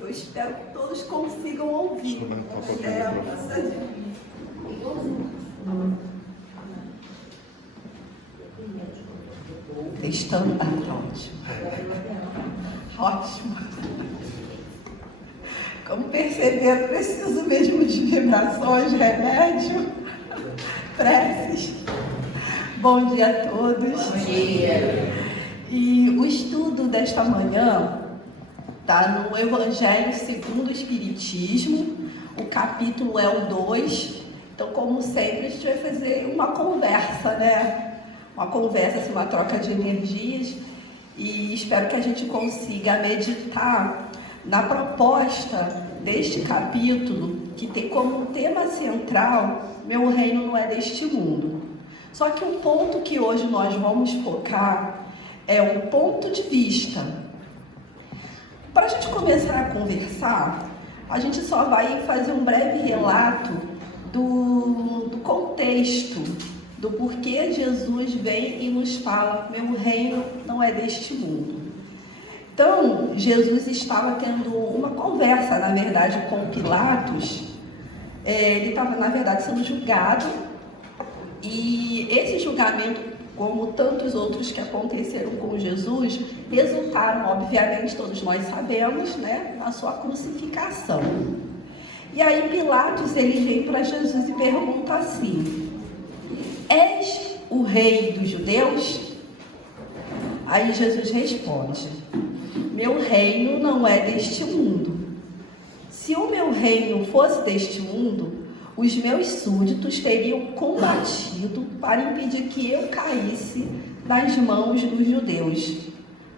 Eu espero que todos consigam ouvir. Testando. Tá ótimo. Ótimo. Como perceberam, preciso mesmo de vibrações, remédio, preces. Bom dia a todos. Bom dia. E o estudo desta manhã está no Evangelho segundo o Espiritismo. O capítulo é o 2. Então, como sempre, a gente vai fazer uma conversa, né? Uma conversa, assim, uma troca de energias. E espero que a gente consiga meditar na proposta deste capítulo, que tem como tema central: meu reino não é deste mundo. Só que o ponto que hoje nós vamos focar é um ponto de vista. Para a gente começar a conversar, a gente só vai fazer um breve relato do contexto, do porquê Jesus vem e nos fala: meu reino não é deste mundo. Então, Jesus estava tendo uma conversa, na verdade, com Pilatos. Ele estava, na verdade, sendo julgado. E esse julgamento, como tantos outros que aconteceram com Jesus, resultaram, obviamente, todos nós sabemos, né, na sua crucificação. E aí Pilatos, ele vem para Jesus e pergunta assim: és o rei dos judeus? Aí Jesus responde: meu reino não é deste mundo. Se o meu reino fosse deste mundo, os meus súditos teriam combatido para impedir que eu caísse nas mãos dos judeus.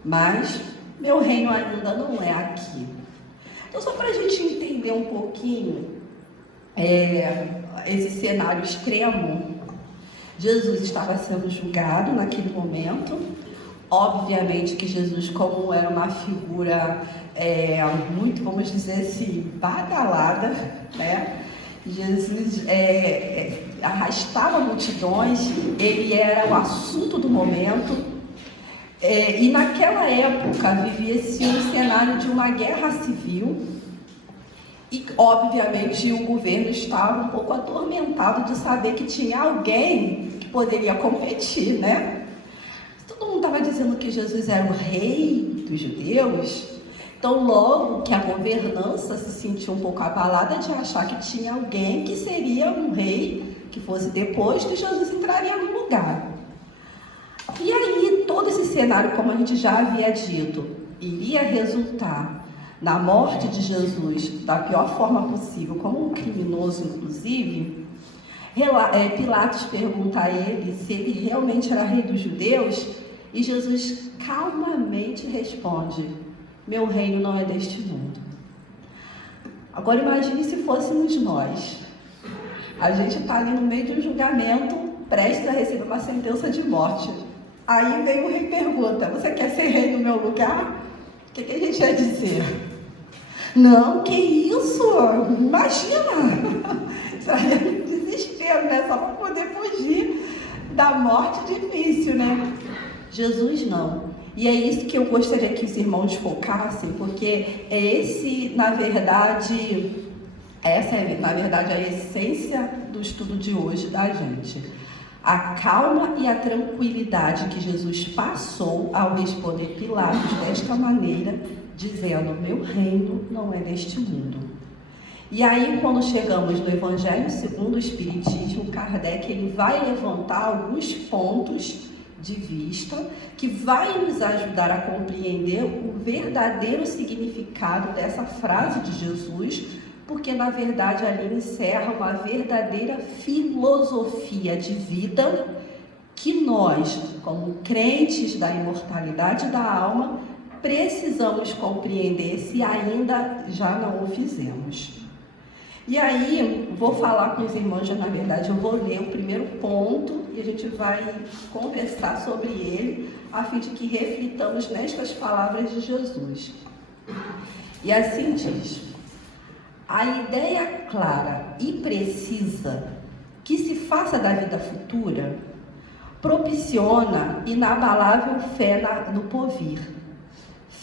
Mas meu reino ainda não é aqui. Então, só para a gente entender um pouquinho esse cenário extremo, Jesus estava sendo julgado naquele momento. Obviamente que Jesus, como era uma figura muito, vamos dizer assim, badalada, né? Jesus arrastava multidões, ele era o assunto do momento, e naquela época vivia-se um cenário de uma guerra civil, e obviamente o governo estava um pouco atormentado de saber que tinha alguém que poderia competir, né? Todo mundo estava dizendo que Jesus era o rei dos judeus. Então, logo que a governança se sentiu um pouco abalada de achar que tinha alguém que seria um rei, que fosse deposto, e Jesus entraria no lugar. E aí, todo esse cenário, como a gente já havia dito, iria resultar na morte de Jesus da pior forma possível, como um criminoso, inclusive. Pilatos pergunta a ele se ele realmente era rei dos judeus, e Jesus calmamente responde: meu reino não é deste mundo. Agora imagine se fôssemos nós. A gente está ali no meio de um julgamento, prestes a receber uma sentença de morte. Aí vem o rei e pergunta: você quer ser rei no meu lugar? O que a gente ia dizer? Não, que isso? Imagina! Isso aí é um desespero, né? Só para poder fugir da morte difícil, né? Jesus não. E é isso que eu gostaria que os irmãos focassem, porque essa é, na verdade, a essência do estudo de hoje da gente. A calma e a tranquilidade que Jesus passou ao responder Pilatos desta maneira, dizendo: meu reino não é deste mundo. E aí, quando chegamos no Evangelho segundo o Espiritismo, Kardec ele vai levantar alguns pontos de vista que vai nos ajudar a compreender o verdadeiro significado dessa frase de Jesus, porque na verdade ali encerra uma verdadeira filosofia de vida que nós, como crentes da imortalidade da alma, precisamos compreender se ainda já não o fizemos. E aí, vou falar com os irmãos, na verdade eu vou ler o primeiro ponto e a gente vai conversar sobre ele, a fim de que reflitamos nestas palavras de Jesus. E assim diz: a ideia clara e precisa que se faça da vida futura propiciona inabalável fé no porvir,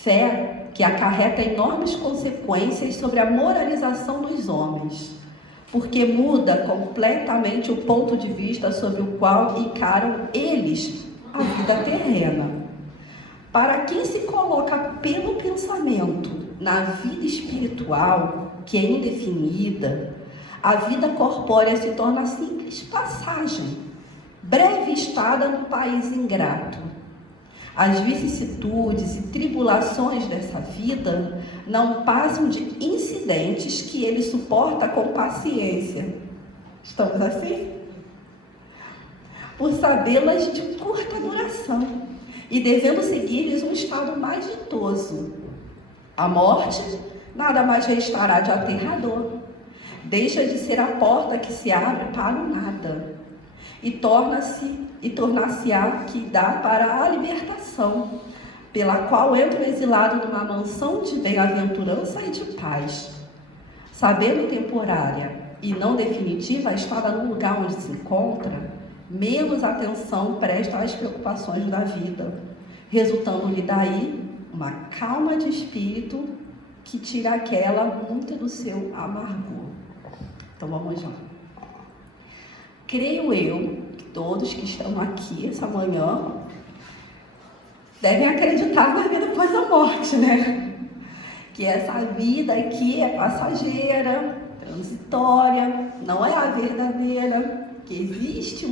Fé que acarreta enormes consequências sobre a moralização dos homens, porque muda completamente o ponto de vista sobre o qual encaram eles a vida terrena. Para quem se coloca pelo pensamento na vida espiritual, que é indefinida, a vida corpórea se torna simples passagem, breve estada no país ingrato. As vicissitudes e tribulações dessa vida não passam de incidentes que ele suporta com paciência. Estamos assim? Por sabê-las de curta duração e devendo seguir-lhes um estado mais ditoso. A morte nada mais restará de aterrador. Deixa de ser a porta que se abre para o nada e tornar-se-á que dá para a libertação, pela qual entra o exilado numa mansão de bem-aventurança e de paz. Sabendo temporária e não definitiva a estada no lugar onde se encontra, menos atenção presta às preocupações da vida, resultando-lhe daí uma calma de espírito que tira aquela muito do seu amargor. Então vamos lá. Creio eu que todos que estão aqui essa manhã devem acreditar na vida após a morte, né? Que essa vida aqui é passageira, transitória, não é a verdadeira, que existe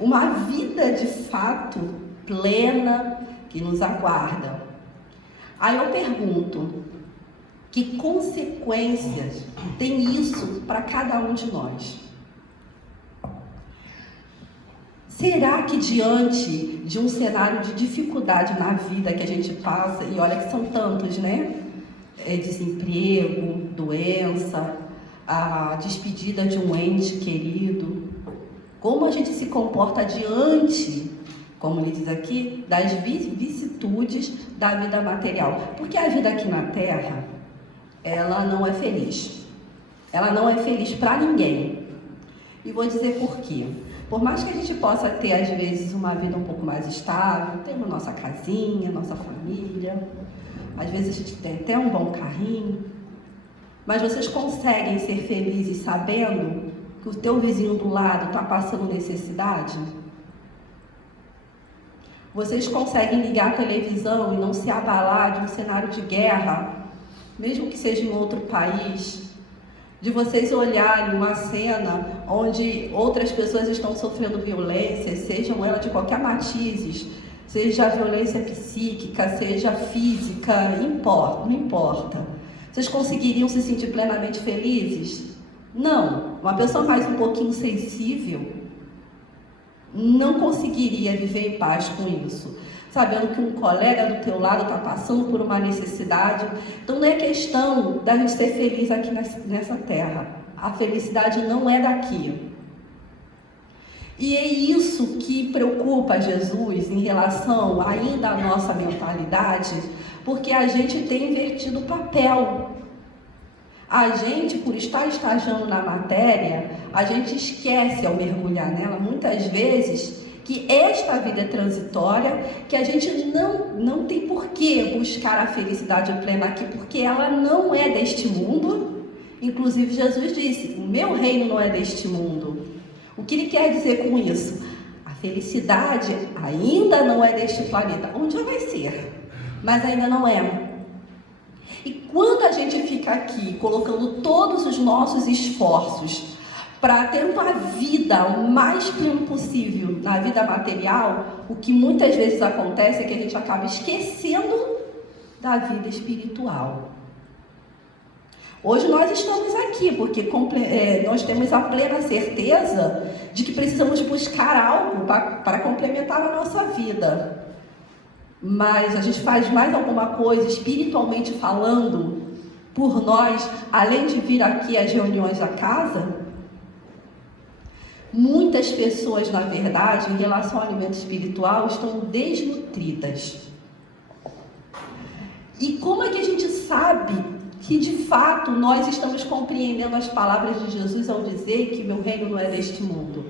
uma vida de fato plena que nos aguarda. Aí eu pergunto, que consequências tem isso para cada um de nós? Será que diante de um cenário de dificuldade na vida que a gente passa, e olha que são tantos, né? Desemprego, doença, a despedida de um ente querido, como a gente se comporta diante, como ele diz aqui, das vicissitudes da vida material? Porque a vida aqui na Terra, ela não é feliz. Ela não é feliz para ninguém. E vou dizer por quê. Por mais que a gente possa ter, às vezes, uma vida um pouco mais estável, temos nossa casinha, nossa família, às vezes a gente tem até um bom carrinho, mas vocês conseguem ser felizes sabendo que o teu vizinho do lado está passando necessidade? Vocês conseguem ligar a televisão e não se abalar de um cenário de guerra, mesmo que seja em outro país? De vocês olharem uma cena onde outras pessoas estão sofrendo violência, sejam elas de qualquer matizes, seja violência psíquica, seja física, não importa. Vocês conseguiriam se sentir plenamente felizes? Não. Uma pessoa mais um pouquinho sensível não conseguiria viver em paz com isso, sabendo que um colega do teu lado está passando por uma necessidade. Então não é questão da gente ser feliz aqui nessa terra. A felicidade não é daqui. E é isso que preocupa Jesus em relação ainda à nossa mentalidade, porque a gente tem invertido o papel. A gente, por estar estagiando na matéria, a gente esquece ao mergulhar nela muitas vezes que esta vida é transitória, que a gente não tem por que buscar a felicidade plena aqui, porque ela não é deste mundo. Inclusive Jesus disse, o meu reino não é deste mundo. O que ele quer dizer com isso? A felicidade ainda não é deste planeta. Um dia vai ser, mas ainda não é. E quando a gente fica aqui colocando todos os nossos esforços para ter uma vida o mais pleno possível na vida material, o que muitas vezes acontece é que a gente acaba esquecendo da vida espiritual. Hoje nós estamos aqui porque nós temos a plena certeza de que precisamos buscar algo para complementar a nossa vida. Mas a gente faz mais alguma coisa, espiritualmente falando, por nós, além de vir aqui às reuniões da casa? Muitas pessoas, na verdade, em relação ao alimento espiritual, estão desnutridas. E como é que a gente sabe que, de fato, nós estamos compreendendo as palavras de Jesus ao dizer que meu reino não é deste mundo?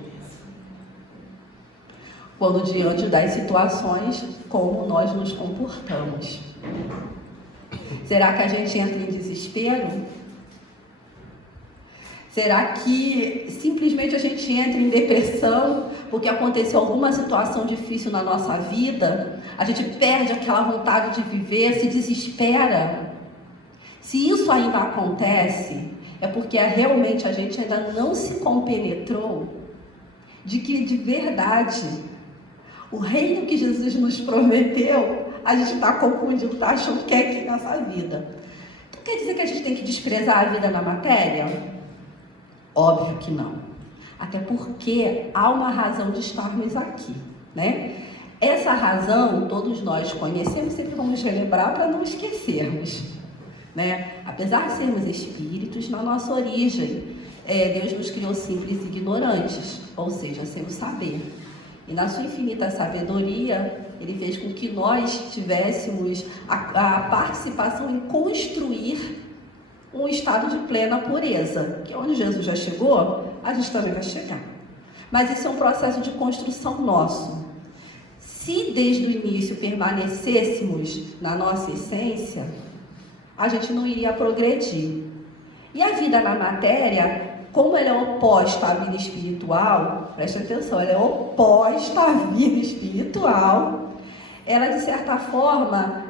quando diante das situações, como nós nos comportamos. Será que a gente entra em desespero? Será que simplesmente a gente entra em depressão porque aconteceu alguma situação difícil na nossa vida? A gente perde aquela vontade de viver, se desespera? Se isso ainda acontece, é porque realmente a gente ainda não se compenetrou de que de verdade o reino que Jesus nos prometeu, a gente está confundindo, está achando que é aqui nessa vida. Então quer dizer que a gente tem que desprezar a vida na matéria? Óbvio que não. Até porque há uma razão de estarmos aqui, né? Essa razão todos nós conhecemos, sempre vamos relembrar para não esquecermos, né? Apesar de sermos espíritos, na nossa origem, Deus nos criou simples e ignorantes, ou seja, sem o saber. E na sua infinita sabedoria, Ele fez com que nós tivéssemos a participação em construir um estado de plena pureza, que onde Jesus já chegou, a gente também vai chegar. Mas esse é um processo de construção nosso. Se desde o início permanecêssemos na nossa essência, a gente não iria progredir. E a vida na matéria, como ela é oposta à vida espiritual, preste atenção, ela é oposta à vida espiritual, ela de certa forma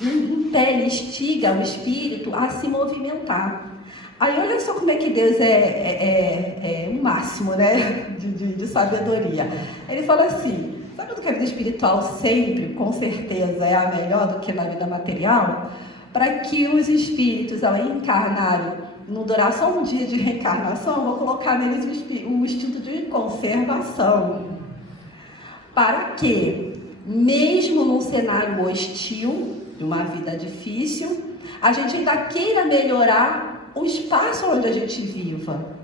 impele, instiga o espírito a se movimentar. Aí olha só como é que Deus é o máximo, né, de sabedoria. Ele fala assim, sabe que a vida espiritual sempre, com certeza, é a melhor do que na vida material? Para que os espíritos, ao encarnarem, não durar só um dia de reencarnação, vou colocar neles o instinto de conservação. Para que, mesmo num cenário hostil, de uma vida difícil, a gente ainda queira melhorar o espaço onde a gente viva.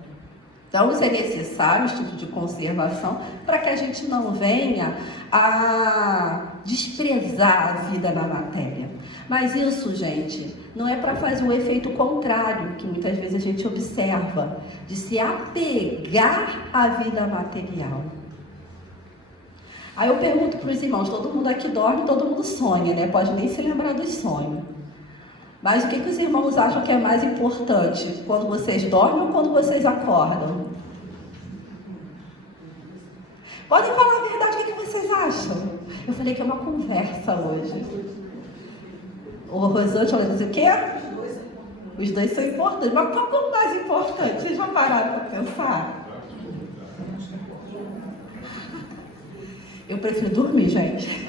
Então, isso é necessário, o instinto de conservação, para que a gente não venha a desprezar a vida na matéria. Mas isso, gente, não é para fazer o efeito contrário, que muitas vezes a gente observa, de se apegar à vida material. Aí eu pergunto para os irmãos, todo mundo aqui dorme, todo mundo sonha, né? Pode nem se lembrar dos sonhos. Mas o que os irmãos acham que é mais importante? Quando vocês dormem ou quando vocês acordam? Podem falar a verdade, o que vocês acham? Eu falei que é uma conversa hoje. O Rosante, ela diz o quê? Os dois são importantes. Mas qual é o mais importante? Vocês já pararam para pensar? Eu prefiro dormir, gente.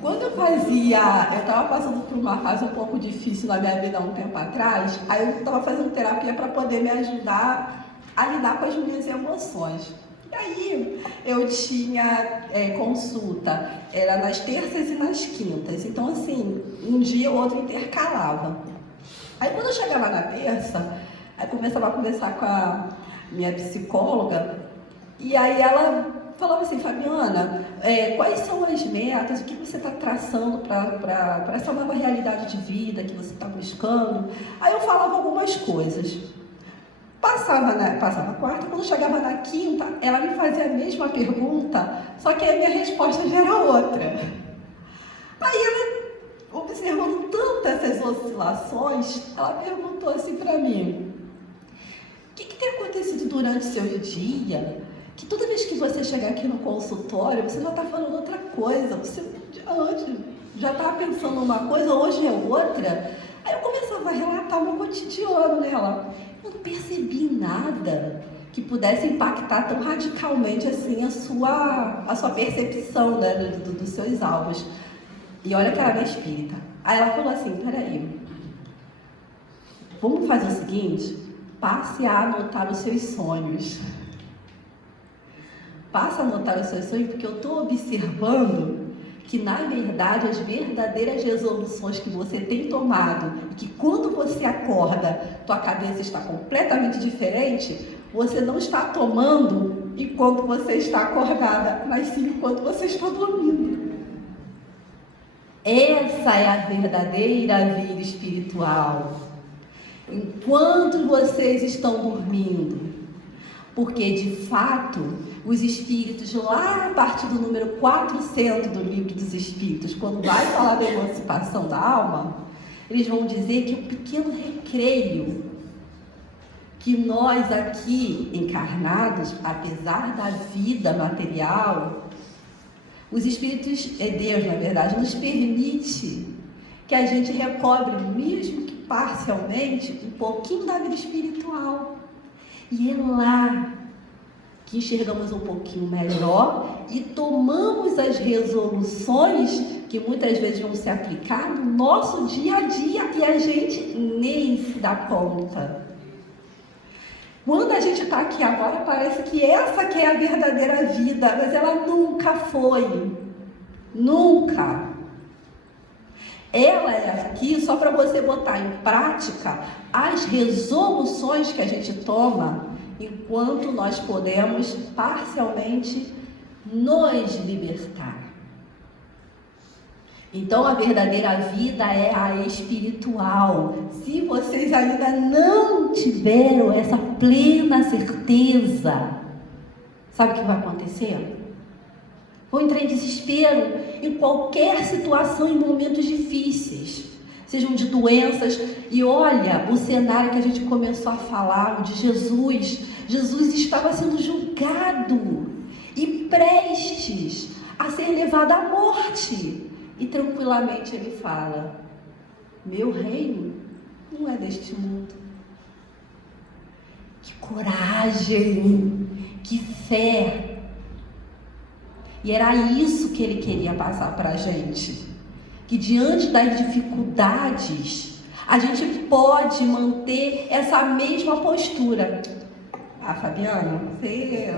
Quando eu estava passando por uma fase um pouco difícil na minha vida há um tempo atrás, aí eu estava fazendo terapia para poder me ajudar a lidar com as minhas emoções. E aí eu tinha consulta, era nas terças e nas quintas, então assim, um dia ou outro intercalava. Aí quando eu chegava na terça, aí começava a conversar com a minha psicóloga, e aí ela falava assim, Fabiana, quais são as metas, o que você está traçando para essa nova realidade de vida que você está buscando? Aí eu falava algumas coisas. Passava a quarta, quando chegava na quinta, ela me fazia a mesma pergunta, só que a minha resposta já era outra. Aí ela, observando tanto essas oscilações, ela perguntou assim para mim, o que tem acontecido durante o seu dia? Que toda vez que você chegar aqui no consultório, você já está falando outra coisa, você antes já estava pensando uma coisa, hoje é outra. Aí eu começava a relatar meu cotidiano nela. Eu não percebi nada que pudesse impactar tão radicalmente assim a sua percepção, né, dos seus alvos. E olha que ela era espírita. Aí ela falou assim, peraí, vamos fazer o seguinte, passe a anotar os seus sonhos. Passa a anotar os seus sonhos, porque eu estou observando que, na verdade, as verdadeiras resoluções que você tem tomado, e que quando você acorda, tua cabeça está completamente diferente, você não está tomando enquanto você está acordada, mas sim enquanto você está dormindo. Essa é a verdadeira vida espiritual. Enquanto vocês estão dormindo, Porque, de fato, os espíritos, lá a partir do número 400 do Livro dos Espíritos, quando vai falar da emancipação da alma, eles vão dizer que o pequeno recreio que nós aqui encarnados, apesar da vida material, os espíritos, Deus, na verdade, nos permite que a gente recobre, mesmo que parcialmente, um pouquinho da vida espiritual. E é lá que enxergamos um pouquinho melhor e tomamos as resoluções que muitas vezes vão se aplicar no nosso dia a dia e a gente nem se dá conta. Quando a gente está aqui agora, parece que essa que é a verdadeira vida, mas ela nunca foi. Nunca. Ela é aqui só para você botar em prática as resoluções que a gente toma enquanto nós podemos parcialmente nos libertar. Então, a verdadeira vida é a espiritual. Se vocês ainda não tiveram essa plena certeza, sabe o que vai acontecer? Vão entrar em desespero em qualquer situação, em momentos difíceis, sejam de doenças. E olha o cenário que a gente começou a falar, o de Jesus. Jesus estava sendo julgado e prestes a ser levado à morte. E tranquilamente ele fala: meu reino não é deste mundo. Que coragem, que fé. E era isso que ele queria passar para a gente. Que diante das dificuldades, a gente pode manter essa mesma postura. Ah, Fabiana, você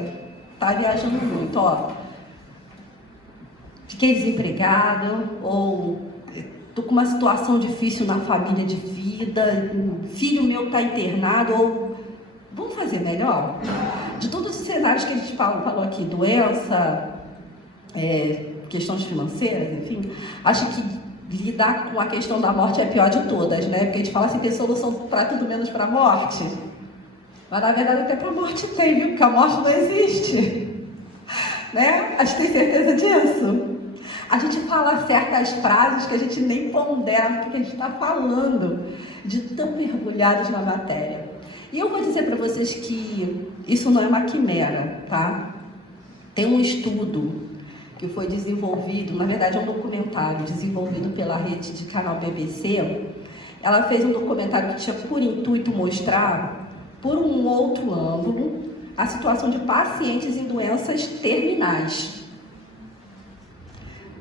está viajando muito, ó. Fiquei desempregado, ou estou com uma situação difícil na família de vida, filho meu está internado, ou vamos fazer melhor? De todos os cenários que a gente falou aqui, doença, questões financeiras, enfim, acho que lidar com a questão da morte é a pior de todas, né? Porque a gente fala assim, tem solução para tudo menos para a morte. Mas na verdade até para a morte tem, viu? Porque a morte não existe. Né? A gente tem certeza disso. A gente fala certas frases que a gente nem pondera o que a gente está falando, de tão mergulhados na matéria. E eu vou dizer para vocês que isso não é uma quimera, tá? Tem um estudo que foi desenvolvido, na verdade é um documentário desenvolvido pela rede de canal BBC. Ela fez um documentário que tinha por intuito mostrar, por um outro ângulo, a situação de pacientes em doenças terminais.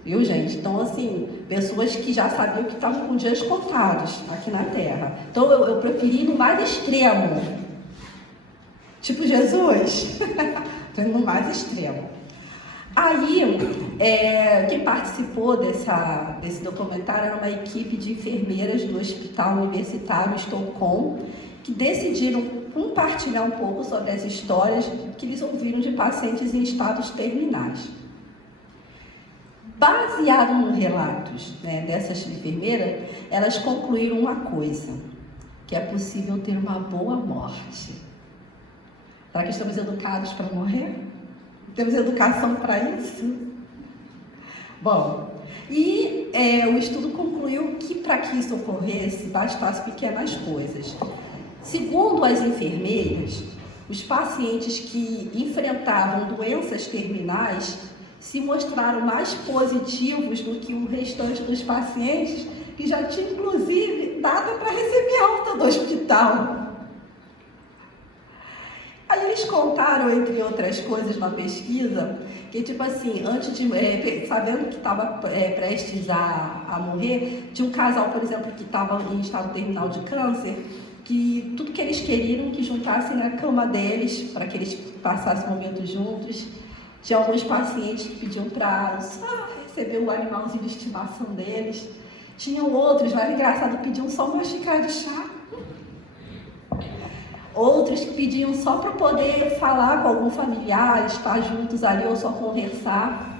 Viu, gente? Então, assim, pessoas que já sabiam que estavam com dias contados aqui na Terra. Então, eu preferi ir no mais extremo. Tipo Jesus. Estou indo no mais extremo. Aí, quem participou desse documentário era uma equipe de enfermeiras do Hospital Universitário Stockholm, que decidiram compartilhar um pouco sobre as histórias que eles ouviram de pacientes em estados terminais. Baseado nos relatos, dessas enfermeiras, elas concluíram uma coisa, que é possível ter uma boa morte. Será que estamos educados para morrer? Temos educação para isso? Bom, e o estudo concluiu que para que isso ocorresse, bastassem pequenas coisas. Segundo as enfermeiras, os pacientes que enfrentavam doenças terminais se mostraram mais positivos do que o restante dos pacientes que já tinham, inclusive, data para receber alta do hospital. Aí eles contaram, entre outras coisas, na pesquisa, que, tipo assim, antes de, sabendo que estava prestes a morrer, tinha um casal, por exemplo, que estava em estado terminal de câncer, que tudo que eles queriam que juntassem na cama deles, para que eles passassem momentos juntos. Tinha alguns pacientes que pediam para só receber o animalzinho de estimação deles. Tinham outros, mas engraçado, pediam só uma xícara de chá. Outros que pediam só para poder falar com algum familiar, estar juntos ali ou só conversar.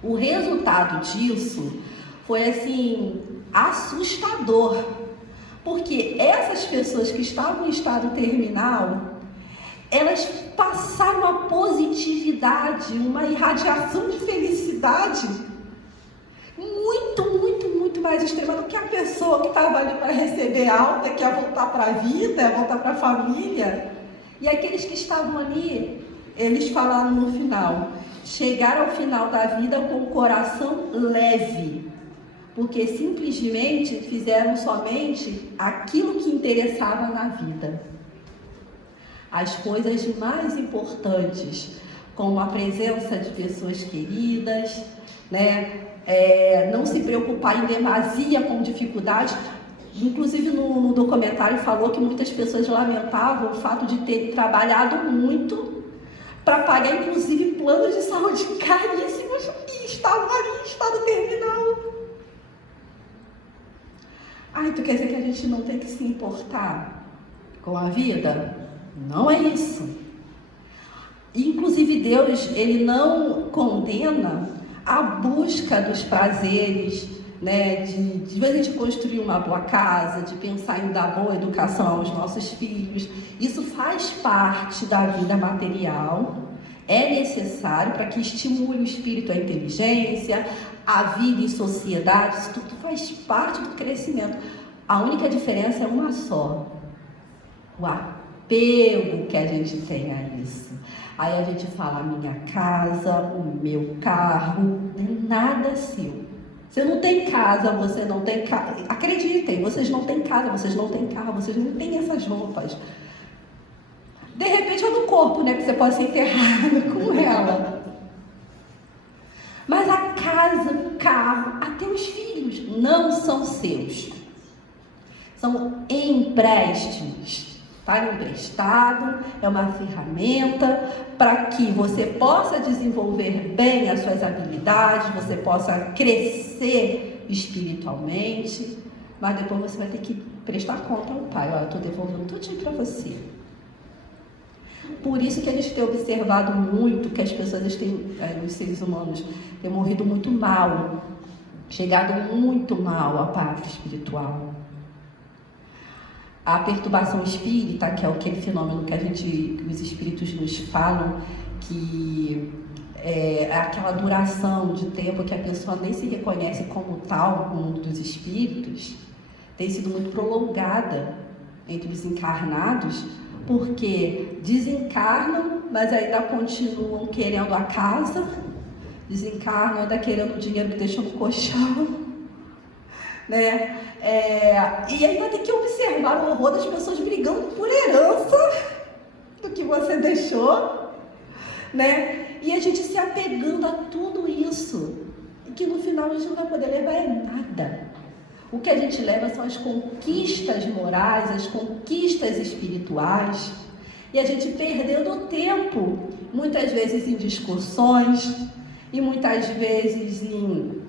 O resultado disso foi, assim, assustador. Porque essas pessoas que estavam em estado terminal, elas passaram uma positividade, uma irradiação de felicidade muito mais extrema do que a pessoa que estava ali para receber alta, que ia voltar para a vida, ia voltar para a família. E aqueles que estavam ali, eles falaram no final, chegaram ao final da vida com o coração leve, porque simplesmente fizeram somente aquilo que interessava na vida. As coisas mais importantes, como a presença de pessoas queridas, né? Não se preocupar em demasia com dificuldades. Inclusive no documentário falou que muitas pessoas lamentavam o fato de terem trabalhado muito para pagar inclusive planos de saúde caríssimos e estavam ali em estado terminal. Tu quer dizer que a gente não tem que se importar com a vida? Não é isso. Inclusive Deus, Ele não condena a busca dos prazeres, né, de a gente construir uma boa casa, de pensar em dar boa educação aos nossos filhos. Isso faz parte da vida material, é necessário para que estimule o espírito, a inteligência, a vida em sociedade. Isso tudo faz parte do crescimento. A única diferença é uma só: o apego que a gente tem a isso. Aí a gente fala, a minha casa, o meu carro, não é nada seu. Você não tem casa, você não tem carro. Acreditem, vocês não têm casa, vocês não têm carro, vocês não têm essas roupas. De repente é do corpo, né? Que você pode ser enterrado com ela. Mas a casa, o carro, até os filhos não são seus. São empréstimos. Está emprestado, é uma ferramenta para que você possa desenvolver bem as suas habilidades, você possa crescer espiritualmente, mas depois você vai ter que prestar conta ao Pai. Olha, eu estou devolvendo tudinho para você. Por isso que a gente tem observado muito que as pessoas os seres humanos têm morrido muito mal, chegado muito mal à pátria espiritual. A perturbação espírita, que é aquele fenômeno que os espíritos nos falam, que é aquela duração de tempo que a pessoa nem se reconhece como tal no mundo dos espíritos, tem sido muito prolongada entre os encarnados, porque desencarnam, mas ainda continuam querendo a casa, desencarnam ainda querendo o dinheiro que deixou no colchão, né? E ainda tem que observar o horror das pessoas brigando por herança do que você deixou, né? E a gente se apegando a tudo isso, e que no final a gente não vai poder levar nada. O que a gente leva são as conquistas morais, as conquistas espirituais, e a gente perdendo tempo, muitas vezes em discussões, e muitas vezes em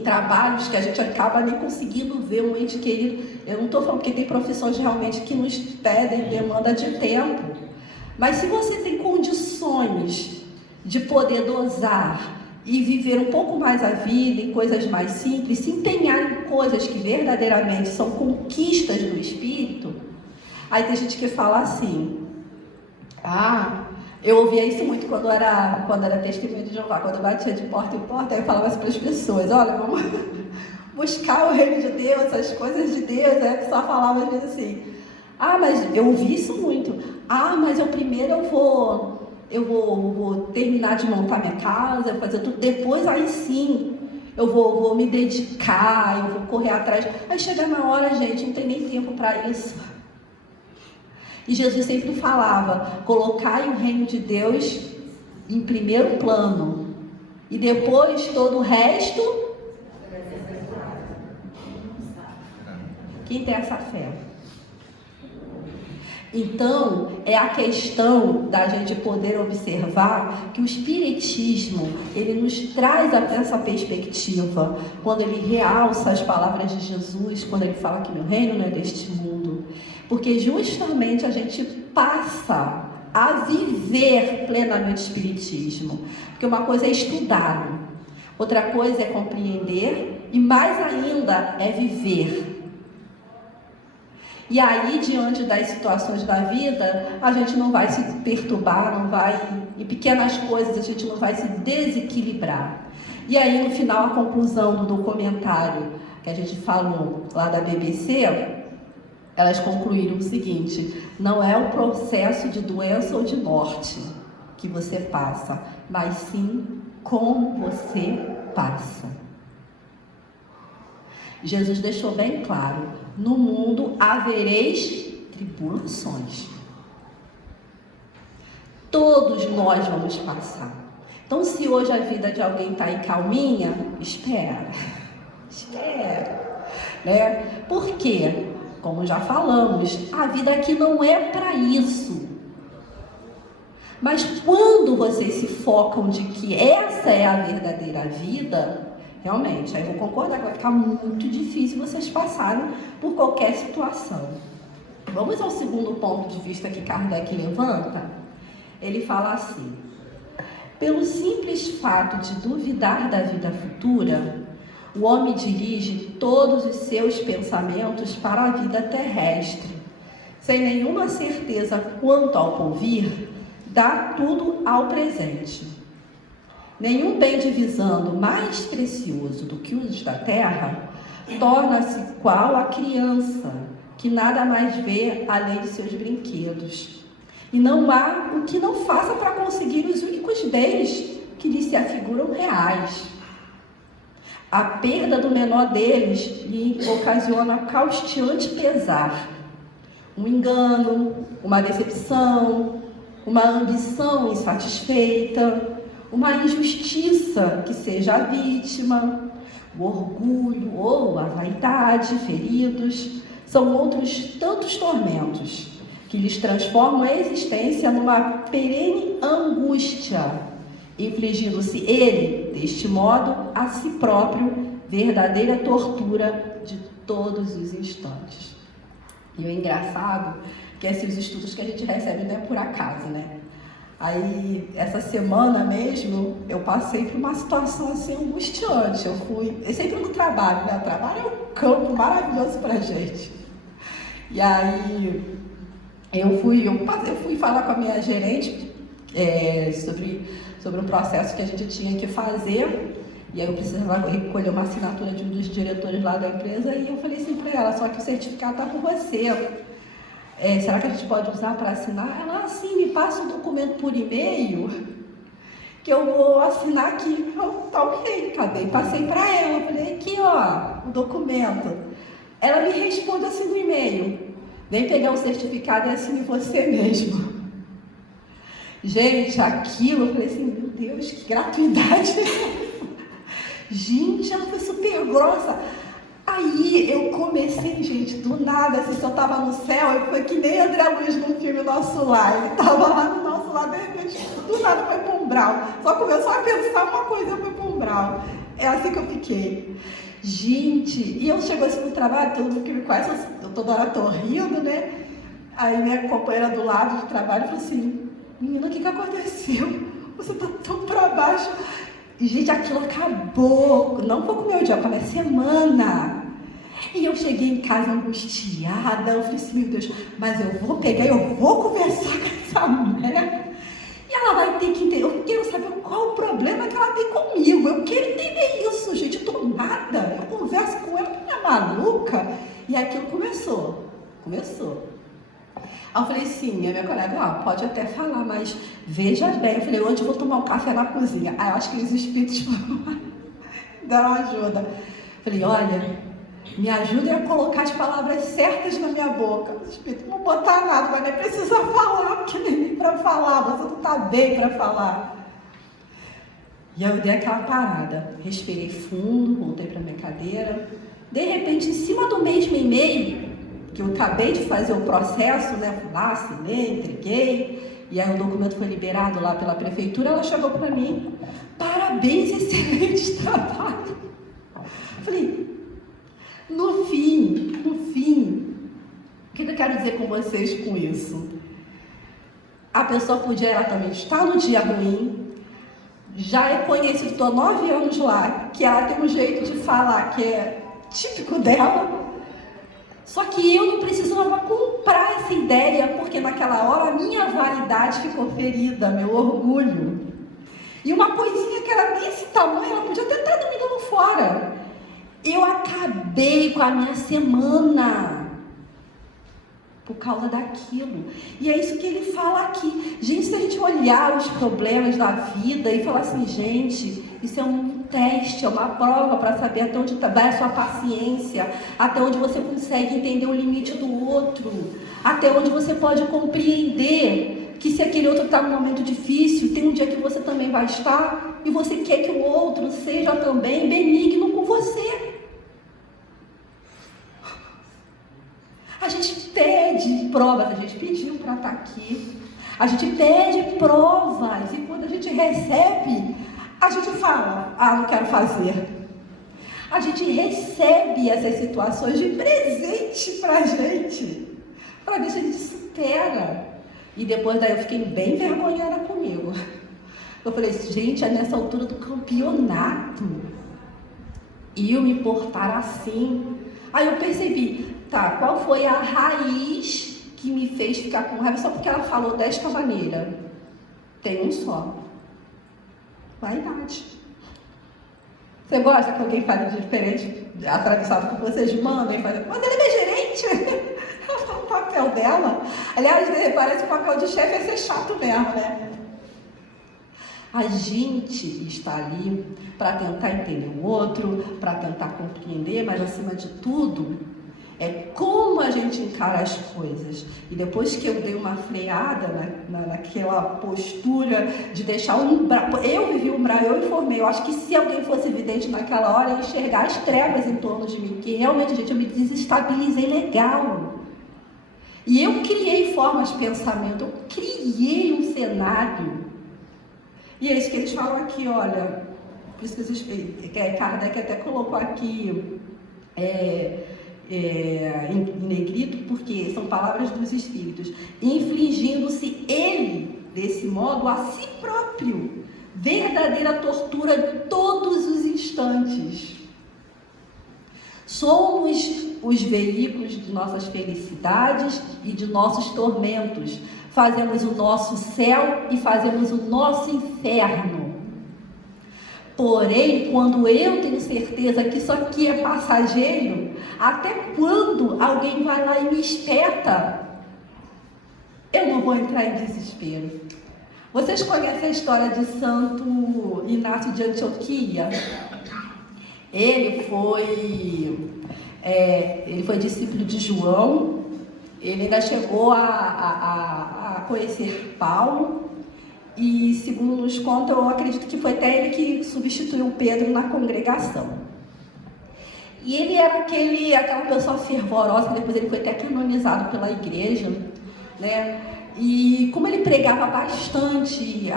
trabalhos que a gente acaba nem conseguindo ver um ente querido. Eu não estou falando porque tem profissões realmente que nos pedem demanda de tempo, mas se você tem condições de poder dosar e viver um pouco mais a vida em coisas mais simples, se empenhar em coisas que verdadeiramente são conquistas do espírito. Aí tem gente que fala assim, eu ouvia isso muito quando era testemunha de Jeová, quando eu batia de porta em porta, aí eu falava assim para as pessoas, olha, vamos buscar o reino de Deus, as coisas de Deus. Aí a pessoa falava às vezes assim, mas eu ouvi isso muito, mas eu vou terminar de montar minha casa, fazer tudo, depois aí sim eu vou me dedicar, eu vou correr atrás. Aí chega na hora, gente, não tem nem tempo para isso. E Jesus sempre falava, colocai o reino de Deus em primeiro plano, e depois todo o resto. Quem tem essa fé? Então, é a questão da gente poder observar que o Espiritismo, ele nos traz essa perspectiva, quando ele realça as palavras de Jesus, quando ele fala que meu reino não é deste mundo, porque justamente a gente passa a viver plenamente o Espiritismo, porque uma coisa é estudar, outra coisa é compreender, e mais ainda é viver. E aí, diante das situações da vida, a gente não vai se perturbar, não vai, em pequenas coisas, a gente não vai se desequilibrar. E aí, no final, a conclusão do documentário que a gente falou lá da BBC, elas concluíram o seguinte: não é o processo de doença ou de morte que você passa, mas sim como você passa. Jesus deixou bem claro: no mundo havereis tribulações. Todos nós vamos passar. Então, se hoje a vida de alguém está aí calminha, espera, né? Por quê? Como já falamos, a vida aqui não é para isso. Mas quando vocês se focam de que essa é a verdadeira vida, realmente, aí eu vou concordar que vai ficar muito difícil vocês passarem por qualquer situação. Vamos ao segundo ponto de vista que Kardec levanta. Ele fala assim: pelo simples fato de duvidar da vida futura, o homem dirige todos os seus pensamentos para a vida terrestre. Sem nenhuma certeza quanto ao porvir, dá tudo ao presente. Nenhum bem divisando mais precioso do que os da terra, torna-se qual a criança, que nada mais vê além de seus brinquedos. E não há o que não faça para conseguir os únicos bens que lhe se afiguram reais. A perda do menor deles lhe ocasiona caustiante pesar, um engano, uma decepção, uma ambição insatisfeita, uma injustiça que seja a vítima, o orgulho ou a vaidade feridos, são outros tantos tormentos que lhes transformam a existência numa perene angústia, infligindo-se ele, deste modo, a si próprio, verdadeira tortura de todos os instantes. E o engraçado que esses estudos que a gente recebe não é por acaso, né? Aí, essa semana mesmo, eu passei por uma situação assim angustiante. Eu sempre no trabalho, né? O trabalho é um campo maravilhoso pra gente. E aí, eu fui falar com a minha gerente sobre um processo que a gente tinha que fazer. E aí eu precisava recolher uma assinatura de um dos diretores lá da empresa. E eu falei assim para ela: só que o certificado está com você. Será que a gente pode usar para assinar? Ela: sim, me passa o documento por e-mail, que eu vou assinar aqui. Tá ok, cadê? Passei para ela, falei: aqui ó, o documento. Ela me responde assim no e-mail: vem pegar o certificado e assine você mesmo. Gente, aquilo, eu falei assim: meu Deus, que gratuidade. Gente, ela foi super grossa. Aí eu comecei, gente, do nada, assim, se eu tava no céu, eu fui que nem André Luiz no filme Nosso Lar. Ele tava lá no Nosso Lar, de repente, do nada foi pra um umbral. Só começou a pensar uma coisa, eu fui pra um umbral. É assim que eu fiquei. Gente, e eu chego assim no trabalho, todo mundo que me conhece, eu toda hora tô rindo, né? Aí minha companheira do lado de trabalho falou assim: menina, o que aconteceu? Você tá tão pra baixo. E, gente, aquilo acabou. Não foi com o meu dia, com a minha semana. E eu cheguei em casa angustiada. Eu falei assim: meu Deus, mas eu vou pegar e eu vou conversar com essa mulher. E ela vai ter que entender. Eu quero saber qual o problema que ela tem comigo. Eu quero entender isso, gente. Do nada. Eu converso com ela, que é maluca. E aquilo começou. Aí eu falei assim, a minha colega: pode até falar, mas veja bem. Eu falei: hoje eu vou tomar um café na cozinha. Aí eu acho que os espíritos deram ajuda. Eu falei: olha, me ajudem a colocar as palavras certas na minha boca. Os espíritos não vão botar nada, mas nem precisa falar, porque nem para falar, você não está bem para falar. E aí eu dei aquela parada, respirei fundo, voltei para minha cadeira. De repente, em cima do mesmo e-mail que eu acabei de fazer o processo, né? Fui lá, assinei, entreguei, e aí o documento foi liberado lá pela prefeitura. Ela chegou para mim: parabéns, excelente trabalho. Falei: no fim, o que eu quero dizer com vocês com isso? A pessoa podia exatamente estar no dia ruim, já é conhecido, estou 9 anos lá, que ela tem um jeito de falar que é típico dela. Só que eu não precisava comprar essa ideia, porque naquela hora a minha vaidade ficou ferida, meu orgulho. E uma coisinha que era desse tamanho, ela podia ter estado me dando fora. Eu acabei com a minha semana por causa daquilo. E é isso que ele fala aqui. Gente, se a gente olhar os problemas da vida e falar assim, gente, isso é um teste, é uma prova para saber até onde vai a sua paciência, até onde você consegue entender o limite do outro, até onde você pode compreender que se aquele outro está num momento difícil, tem um dia que você também vai estar, e você quer que o outro seja também benigno com você. A gente pede provas, a gente pediu para estar aqui, a gente pede provas, e quando a gente recebe, a gente fala, não quero fazer. A gente recebe essas situações de presente para a gente, para ver se a gente supera. E depois daí eu fiquei bem vergonhada comigo. Eu falei, gente, é nessa altura do campeonato, e eu me portar assim. Aí eu percebi, qual foi a raiz que me fez ficar com raiva só porque ela falou desta maneira? Tem um só. Vaidade. Você gosta que alguém fale diferente, atravessado com vocês mandem fazer? Mas ele é minha gerente. O papel dela. Aliás, parece que o papel de chefe é ser chato mesmo, né? A gente está ali para tentar entender o outro, para tentar compreender, mas acima de tudo, é como a gente encara as coisas. E depois que eu dei uma freada naquela postura de deixar o umbral, eu vivi o umbral, eu informei. Eu acho que se alguém fosse vidente naquela hora, eu ia enxergar as trevas em torno de mim, que realmente, gente, eu me desestabilizei legal. E eu criei formas de pensamento, eu criei um cenário. E é isso que eles falam aqui, olha, por isso que Kardec até colocou aqui em negrito, porque são palavras dos Espíritos, infligindo-se ele, desse modo, a si próprio, verdadeira tortura todos os instantes. Somos os veículos de nossas felicidades e de nossos tormentos. Fazemos o nosso céu e fazemos o nosso inferno. Porém, quando eu tenho certeza que isso aqui é passageiro, até quando alguém vai lá e me espeta, eu não vou entrar em desespero. Vocês conhecem a história de Santo Inácio de Antioquia? Ele foi discípulo de João. Ele ainda chegou a conhecer Paulo, e segundo nos conta, eu acredito que foi até ele que substituiu Pedro na congregação. E ele era aquela pessoa fervorosa, depois ele foi até canonizado pela igreja, né? E como ele pregava bastante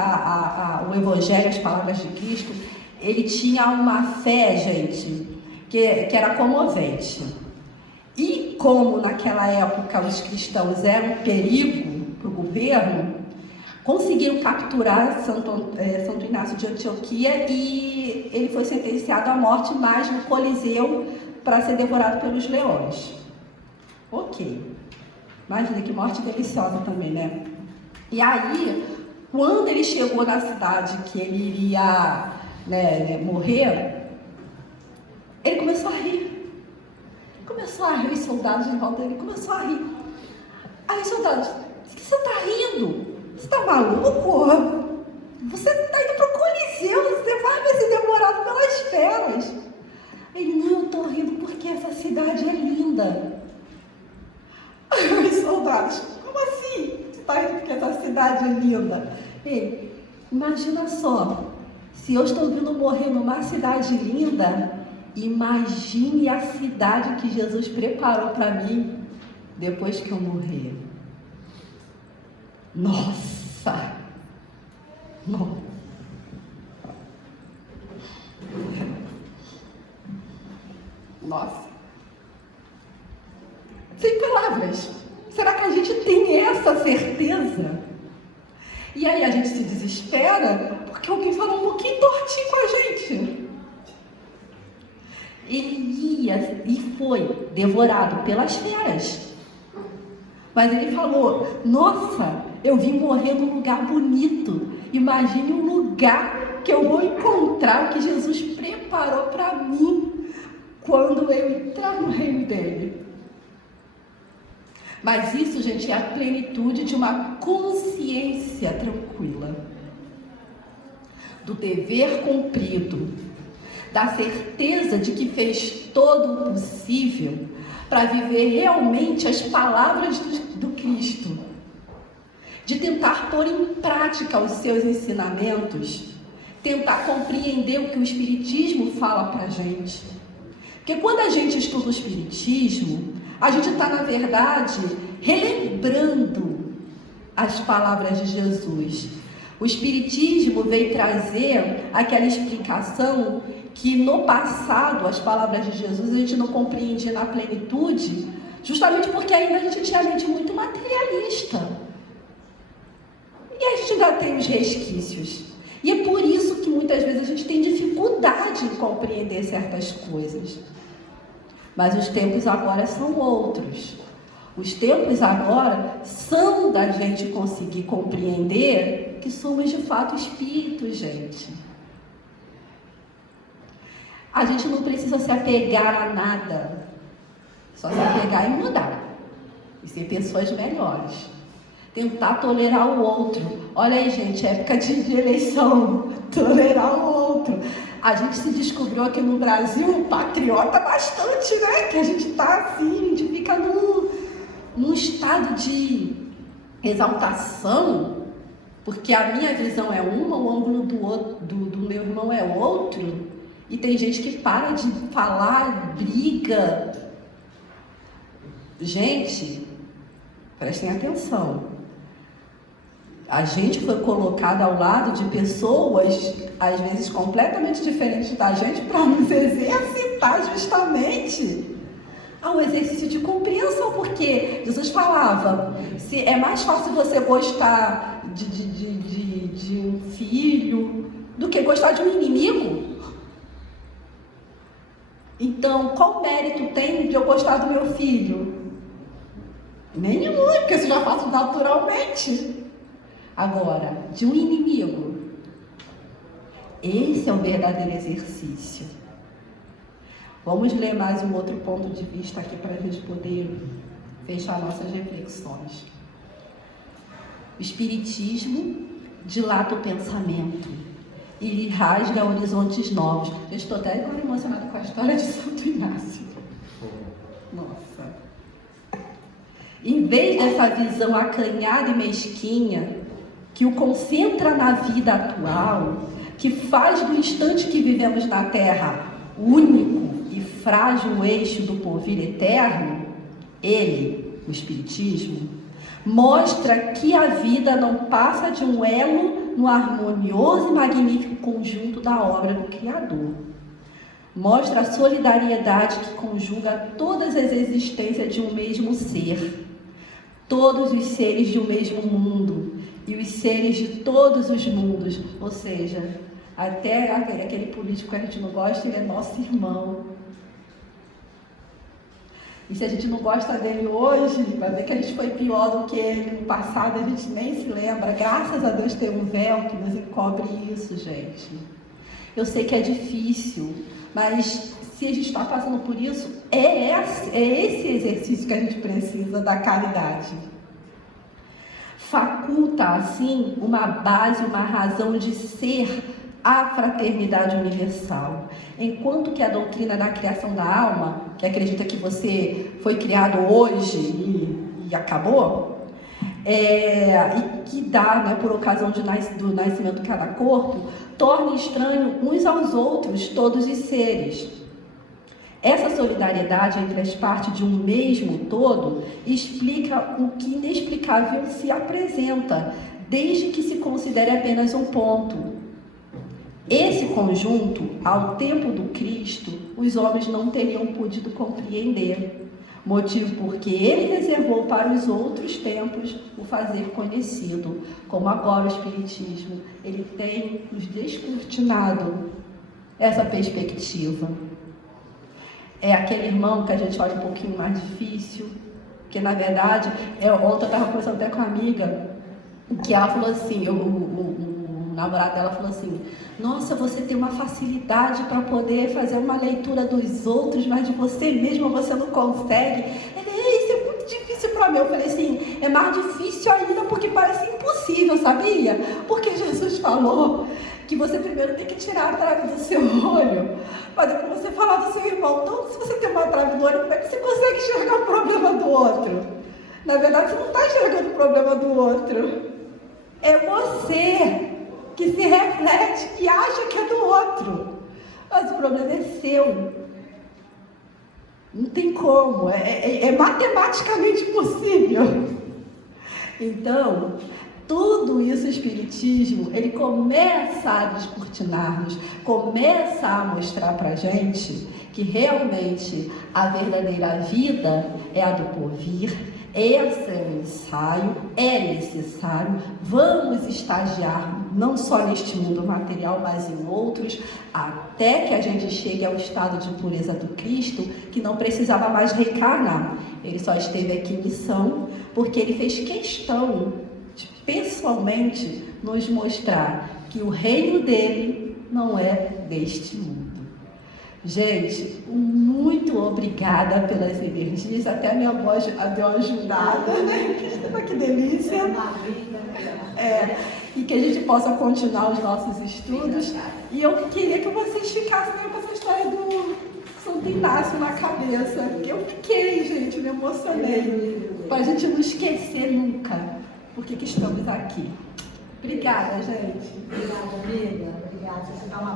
o evangelho, as palavras de Cristo, ele tinha uma fé, gente, que era comovente. E como naquela época os cristãos eram um perigo para o governo, conseguiram capturar Santo Inácio de Antioquia, e ele foi sentenciado à morte, mas no Coliseu, para ser devorado pelos leões. Ok. Imagina que morte deliciosa também, né? E aí, quando ele chegou na cidade que ele iria morrer, ele começou a rir. Os soldados em volta dele começou a rir. Aí os soldados, o que você está rindo? Você está maluco? Você está indo para o Coliseu, você vai ser devorado pelas feras. Ele, não, eu estou rindo porque essa cidade é linda. Aí os soldados, como assim? Você está rindo porque essa cidade é linda? Ele, imagina só, se eu estou vindo morrer numa cidade linda, imagine a cidade que Jesus preparou para mim depois que eu morrer. Nossa! Nossa! Sem palavras. Será que a gente tem essa certeza? E aí a gente se desespera porque alguém fala um pouquinho tortinho com a gente. Ele ia e foi devorado pelas feras. Mas ele falou: nossa, eu vim morrer num lugar bonito. Imagine um lugar que eu vou encontrar, que Jesus preparou para mim quando eu entrar no reino dele. Mas isso, gente, é a plenitude de uma consciência tranquila, do dever cumprido, da certeza de que fez todo o possível para viver realmente as palavras do Cristo, de tentar pôr em prática os seus ensinamentos, tentar compreender o que o Espiritismo fala para a gente. Porque quando a gente estuda o Espiritismo, a gente está, na verdade, relembrando as palavras de Jesus. O Espiritismo veio trazer aquela explicação que no passado as palavras de Jesus a gente não compreendia na plenitude, justamente porque ainda a gente tinha a mente muito materialista. E a gente ainda tem os resquícios. E é por isso que muitas vezes a gente tem dificuldade em compreender certas coisas. Mas os tempos agora são outros. Os tempos agora são da gente conseguir compreender que somos de fato espíritos, gente. A gente não precisa se apegar a nada, só se apegar e mudar, e ser pessoas melhores. Tentar tolerar o outro. Olha aí, gente, época de eleição, tolerar o outro. A gente se descobriu aqui no Brasil patriota bastante, né? Que a gente tá assim, a gente fica num estado de exaltação, porque a minha visão é uma, o ângulo do meu irmão é outro. E tem gente que para de falar, briga. Gente, prestem atenção. A gente foi colocado ao lado de pessoas, às vezes completamente diferentes da gente, para nos exercitar justamente ao exercício de compreensão, porque Jesus falava, se é mais fácil você gostar de um filho do que gostar de um inimigo. Então, qual mérito tem de eu gostar do meu filho? Nenhum, porque isso eu já faço naturalmente. Agora, de um inimigo, esse é o verdadeiro exercício. Vamos ler mais um outro ponto de vista aqui para a gente poder fechar nossas reflexões. O Espiritismo dilata o pensamento e lhe rasga horizontes novos. Eu estou até agora emocionada com a história de Santo Inácio. Nossa. Em vez dessa visão acanhada e mesquinha, que o concentra na vida atual, que faz do instante que vivemos na Terra único e frágil eixo do porvir eterno, ele, o Espiritismo, mostra que a vida não passa de um elo no harmonioso e magnífico conjunto da obra do Criador. Mostra a solidariedade que conjuga todas as existências de um mesmo ser, todos os seres de um mesmo mundo e os seres de todos os mundos, ou seja, até aquele político que a gente não gosta, ele é nosso irmão. E se a gente não gosta dele hoje, vai ver que a gente foi pior do que ele no passado, a gente nem se lembra. Graças a Deus tem um véu que nos encobre isso, gente. Eu sei que é difícil, mas se a gente está passando por isso, é esse exercício que a gente precisa da caridade. Faculta, assim, uma base, uma razão de ser a fraternidade universal. Enquanto que a doutrina da criação da alma, que acredita que você foi criado hoje e acabou, e que dá, né, por ocasião do nascimento de cada corpo, torna estranho uns aos outros todos os seres. Essa solidariedade entre as partes de um mesmo todo explica o que inexplicável se apresenta, desde que se considere apenas um ponto. Esse conjunto, ao tempo do Cristo, os homens não teriam podido compreender, motivo porque ele reservou para os outros tempos o fazer conhecido, como agora o Espiritismo, ele tem nos descortinado essa perspectiva. É aquele irmão que a gente olha um pouquinho mais difícil, que na verdade, ontem eu estava conversando até com uma amiga, que ela falou assim, o namorado dela falou assim, nossa, você tem uma facilidade para poder fazer uma leitura dos outros, mas de você mesmo você não consegue. Isso é muito difícil para mim. Eu falei assim, é mais difícil ainda porque parece impossível, sabia? Porque Jesus falou que você primeiro tem que tirar a trave do seu olho, para depois você falar do seu irmão. Então, se você tem uma trave no olho, como é que você consegue enxergar o problema do outro? Na verdade, você não está enxergando o problema do outro. É você que se reflete e acha que é do outro. Mas o problema é seu. Não tem como. É matematicamente impossível. Então, tudo isso, o Espiritismo, ele começa a descortinar-nos, começa a mostrar pra gente que realmente a verdadeira vida é a do porvir. Esse é o ensaio, é necessário, vamos estagiar não só neste mundo material, mas em outros, até que a gente chegue ao estado de pureza do Cristo, que não precisava mais reencarnar. Ele só esteve aqui em missão, porque ele fez questão de pessoalmente nos mostrar que o reino dele não é deste mundo. Gente, muito obrigada pelas energias, até a minha voz deu uma ajudada, né? Que delícia! E que a gente possa continuar os nossos estudos. E eu queria que vocês ficassem com essa história do Santo Inácio na cabeça. Eu fiquei, gente, me emocionei. Para a gente não esquecer nunca por que estamos aqui. Obrigada, gente. Obrigada, amiga. Obrigada. Você dá uma